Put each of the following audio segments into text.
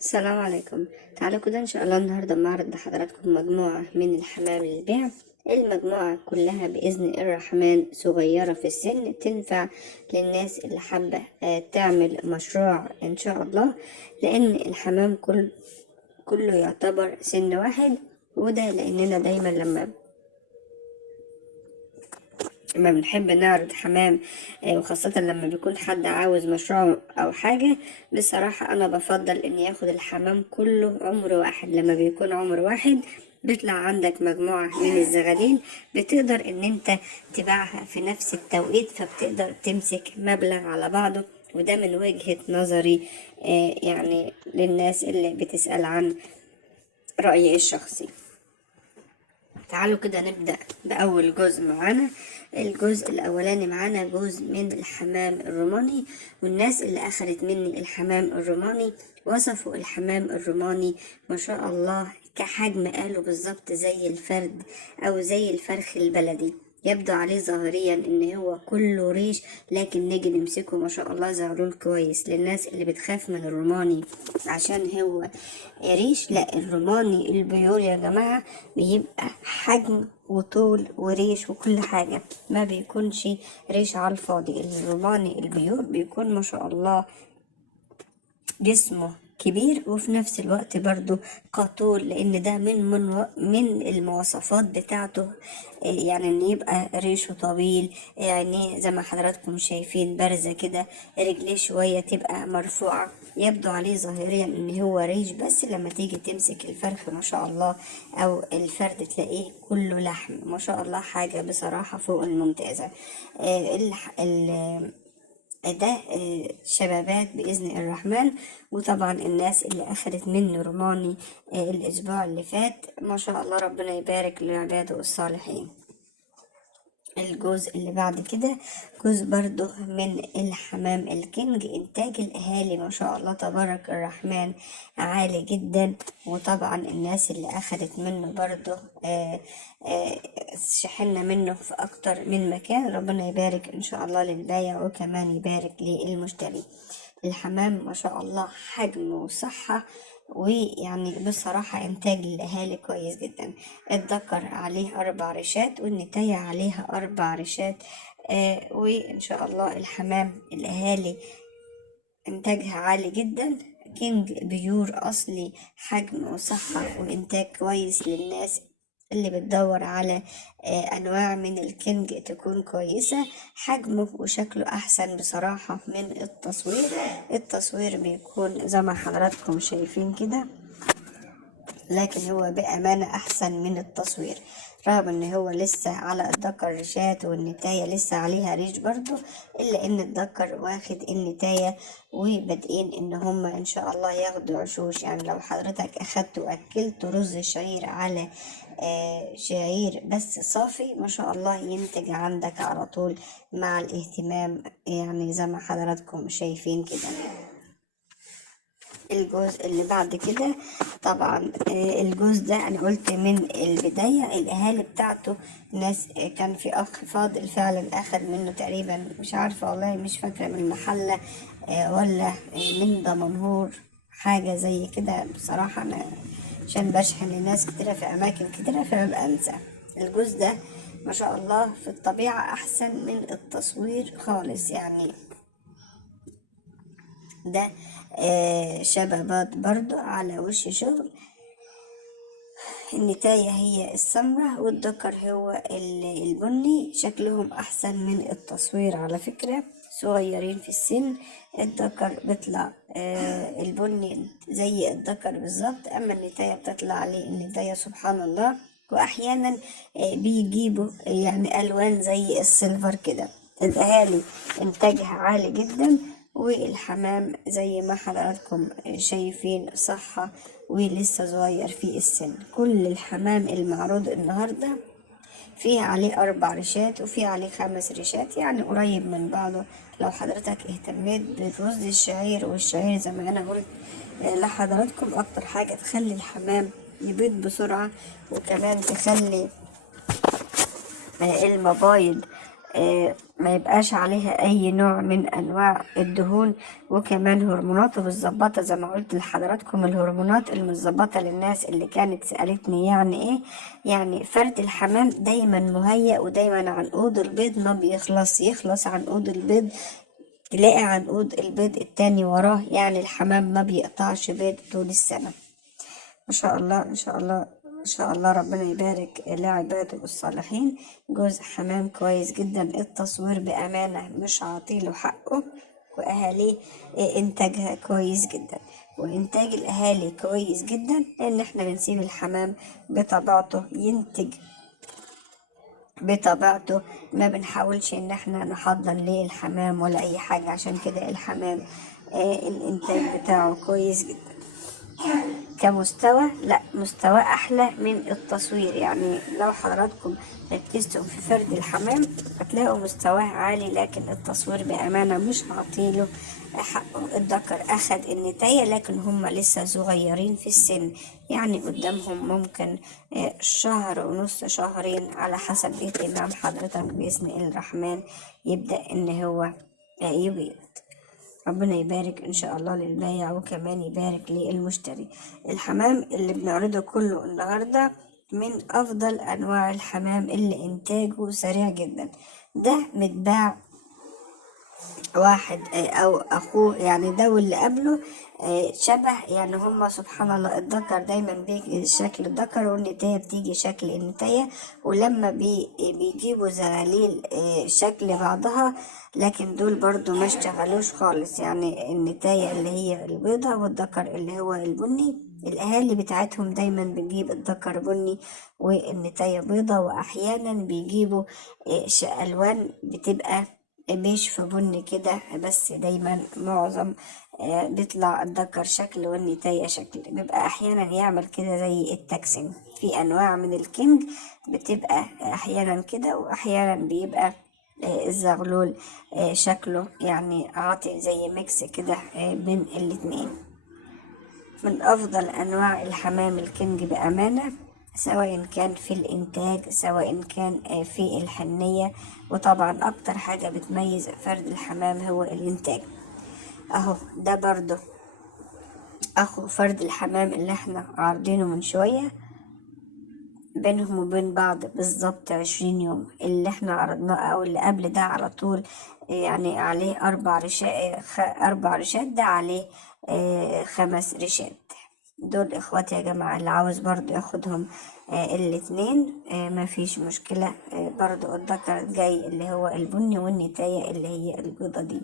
السلام عليكم. تعالوا كده ان شاء الله النهارده معرض لحضراتكم مجموعة من الحمام للبيع. المجموعة كلها بإذن الرحمن صغيرة في السن، تنفع للناس اللي حابة تعمل مشروع ان شاء الله، لان الحمام كله يعتبر سن واحد. وده لاننا دايما لما بنحب نعرض حمام، وخاصة لما بيكون حد عاوز مشروع أو حاجة. بصراحة أنا بفضل إن ياخد الحمام كله عمر واحد. لما بيكون عمر واحد بيطلع عندك مجموعة من الزغاليل، بتقدر إن أنت تبيعها في نفس التوقيت، فبتقدر تمسك مبلغ على بعضه. وده من وجهة نظري، يعني للناس اللي بتسأل عن رأيي الشخصي. تعالوا كده نبدأ بأول جزء معانا. الجزء الأولاني معانا جزء من الحمام الروماني. والناس اللي أخدت مني الحمام الروماني وصفوا الحمام الروماني ما شاء الله كحجم، قالوا بالظبط زي الفرد أو زي الفرخ البلدي. يبدو عليه ظاهريا ان هو كله ريش، لكن نيجي نمسكه ما شاء الله زغلول كويس. للناس اللي بتخاف من الروماني عشان هو ريش، لا، الروماني البيور يا جماعة بيبقى حجم وطول وريش وكل حاجة، ما بيكونش ريش على الفاضي. الروماني البيور بيكون ما شاء الله جسمه كبير، وفي نفس الوقت برضو قطول، لان ده من المواصفات بتاعته. يعني ان يبقى ريشه طويل، يعني زي ما حضراتكم شايفين بارزة كده، رجليه شوية تبقى مرفوعة. يبدو عليه ظاهريا ان هو ريش، بس لما تيجي تمسك الفرخ ما شاء الله او الفرد تلاقيه كله لحم ما شاء الله، حاجة بصراحة فوق الممتازة. ده شبابات بإذن الرحمن. وطبعا الناس اللي أخدت منه روماني الأسبوع اللي فات ما شاء الله ربنا يبارك لعباده الصالحين. الجزء اللي بعد كده جزء برضو من الحمام الكينج. انتاج الاهالي ما شاء الله تبارك الرحمن عالي جدا. وطبعا الناس اللي اخدت منه برضو شحنا منه في اكتر من مكان. ربنا يبارك ان شاء الله للبايع وكمان يبارك للمشتري. الحمام ما شاء الله حجم وصحة، ويعني بصراحة إنتاج الأهالي كويس جدا. الذكر عليه 4 ريشات والنتاية عليها 4 ريشات. وإن شاء الله الحمام الأهالي إنتاجها عالي جدا. كينج بيور أصلي، حجم وصحة وإنتاج كويس للناس اللي بتدور على أنواع من الكينج تكون كويسة. حجمه وشكله أحسن بصراحة من التصوير. التصوير بيكون زي ما حضراتكم شايفين كده، لكن هو بأمانة أحسن من التصوير، رغم إن هو لسه على الذكر ريشات والنتاية لسه عليها ريش برضو، إلا إن الذكر واخد النتاية وبادئين إن هما إن شاء الله ياخدوا عشوش. يعني لو حضرتك أخدت وأكلت رز شعير على شعير بس صافي ما شاء الله ينتج عندك على طول مع الاهتمام، يعني زي ما حضراتكم شايفين كده. الجزء اللي بعد كده طبعا الجزء ده انا قلت من البداية الاهالي بتاعته ناس، كان في اخ فاضل فعلا اخد منه تقريبا، مش عارفة والله مش فاكرة من محلة ولا من دمنهور، حاجة زي كده. بصراحة انا عشان بشحن لناس كتيرة في اماكن كتيرة فببقى انسى. الجزء ده ما شاء الله في الطبيعة احسن من التصوير خالص. يعني ده شبابات برضو على وش شغل. النتاية هي السمرة والذكر هو البني. شكلهم أحسن من التصوير على فكرة، صغيرين في السن. الذكر بيطلع البني زي الذكر بالظبط، أما النتاية بتطلع عليه النتاية سبحان الله. وأحيانا بيجيبوا يعني ألوان زي السيلفر كده. الأهالي إنتاجها عالي جدا، والحمام زي ما حضراتكم شايفين صحة ولسه صغير في السن. كل الحمام المعروض النهاردة فيه عليه 4 ريشات وفيه عليه 5 ريشات، يعني قريب من بعضه. لو حضرتك اهتميت بالرز الشعير والشعير زي ما انا قلت لحضراتكم، اكتر حاجة تخلي الحمام يبيض بسرعة وكمان تخلي المبايض ما يبقاش عليها اي نوع من انواع الدهون، وكمان هرمونات بتظبطها زي ما قلت لحضراتكم. الهرمونات المتظبطه للناس اللي كانت سالتني يعني ايه، يعني فرد الحمام دايما مهيأ، ودايما عنقود البيض ما يخلص عنقود البيض تلاقي عنقود البيض التاني وراه، يعني الحمام ما بيقطعش بيض طول السنة. ما شاء الله ان شاء الله ان شاء الله، ربنا يبارك لعباده الصالحين. جوز حمام كويس جدا، التصوير بأمانة مش عاطيله حقه، وأهاليه إنتاجها كويس جدا، وإنتاج الأهالي كويس جدا، لأن احنا بنسيب الحمام بطبيعته ينتج بطبيعته، ما بنحاولش ان احنا نحضر ليه الحمام ولا اي حاجة. عشان كده الحمام الانتاج بتاعه كويس جدا. كمستوى، لا مستوى احلى من التصوير، يعني لو حضراتكم ركزتم في فرد الحمام هتلاقوا مستواه عالي، لكن التصوير بامانه مش عاطيله حقه. الذكر اخد النتاية لكن هم لسه صغيرين في السن، يعني قدامهم ممكن شهر ونص، شهرين، على حسب اهتمام حضرتك بإذن الرحمن يبدأ ان هو يبيض. ربنا يبارك ان شاء الله للبايع، وكمان يبارك للمشتري. الحمام اللي بنعرضه كله النهاردة من افضل انواع الحمام اللي انتاجه سريع جدا. ده متباع واحد او اخوه، يعني ده واللي قبله شبه، يعني هما سبحان الله الذكر دايما بيجي شكل الذكر والنتاية بتيجي شكل النتاية، ولما بيجيبوا زغاليل شكل بعضها، لكن دول برضو ما اشتغلوش خالص. يعني النتاية اللي هي البيضة والذكر اللي هو البني، الأهالي بتاعتهم دايما بتجيب الذكر بني والنتاية بيضة، وأحيانا بيجيبوا ألوان بتبقى بيش في بني كده، بس دايما معظم بيطلع الذكر شكل والنتاية شكل. بيبقى أحيانا يعمل كده زي التاكسين، في أنواع من الكينج بتبقى أحيانا كده، وأحيانا بيبقى الزغلول شكله يعني عاطي زي ميكس كده بين الاتنين. من أفضل أنواع الحمام الكنج بأمانة، سواء كان في الإنتاج سواء كان في الحنية، وطبعا أكتر حاجة بتميز فرد الحمام هو الإنتاج. أهو ده برضو أخو فرد الحمام اللي احنا عارضينه من شوية، بينهم وبين بعض بالظبط 20 يوم. اللي احنا عرضناه أو اللي قبل ده على طول يعني عليه 4 رشات، 4 رشات، ده عليه 5 رشات. دول اخواتي يا جماعة، اللي عاوز برضو ياخدهم الاتنين مفيش مشكلة. برضو الذكر جاي اللي هو البني، والنتاية اللي هي البيضة دي.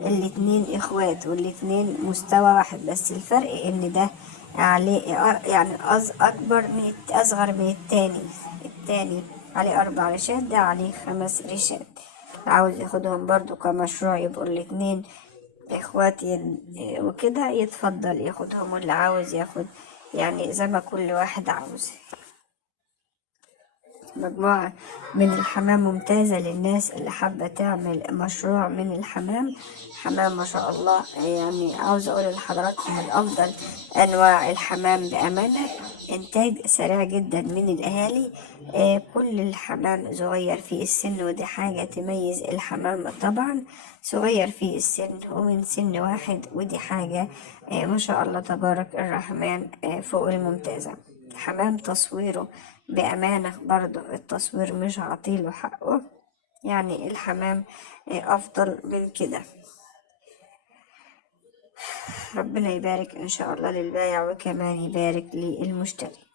الاتنين اخوات والاتنين مستوى واحد، بس الفرق ان ده عليه يعني اكبر من اصغر من التاني. التاني عليه 4 رشات، ده عليه 5 رشات. عاوز ياخدهم برضو كمشروع يبقوا الاتنين اخوات وكده يتفضل ياخدهم، واللي عاوز ياخد يعني زي ما كل واحد عاوز. مجموعة من الحمام ممتازة للناس اللي حابة تعمل مشروع من الحمام. حمام ما شاء الله، يعني عاوزة أقول لحضراتكم من أفضل أنواع الحمام بأمانة، إنتاج سريع جدا من الأهالي. كل الحمام صغير في السن، ودي حاجة تميز الحمام طبعا، صغير في السن ومن سن واحد، ودي حاجة ما شاء الله تبارك الرحمن فوق الممتازة. حمام تصويره بأمانة برضو التصوير مش عطيله حقه، يعني الحمام أفضل من كده. ربنا يبارك إن شاء الله للبايع، وكمان يبارك للمشتري.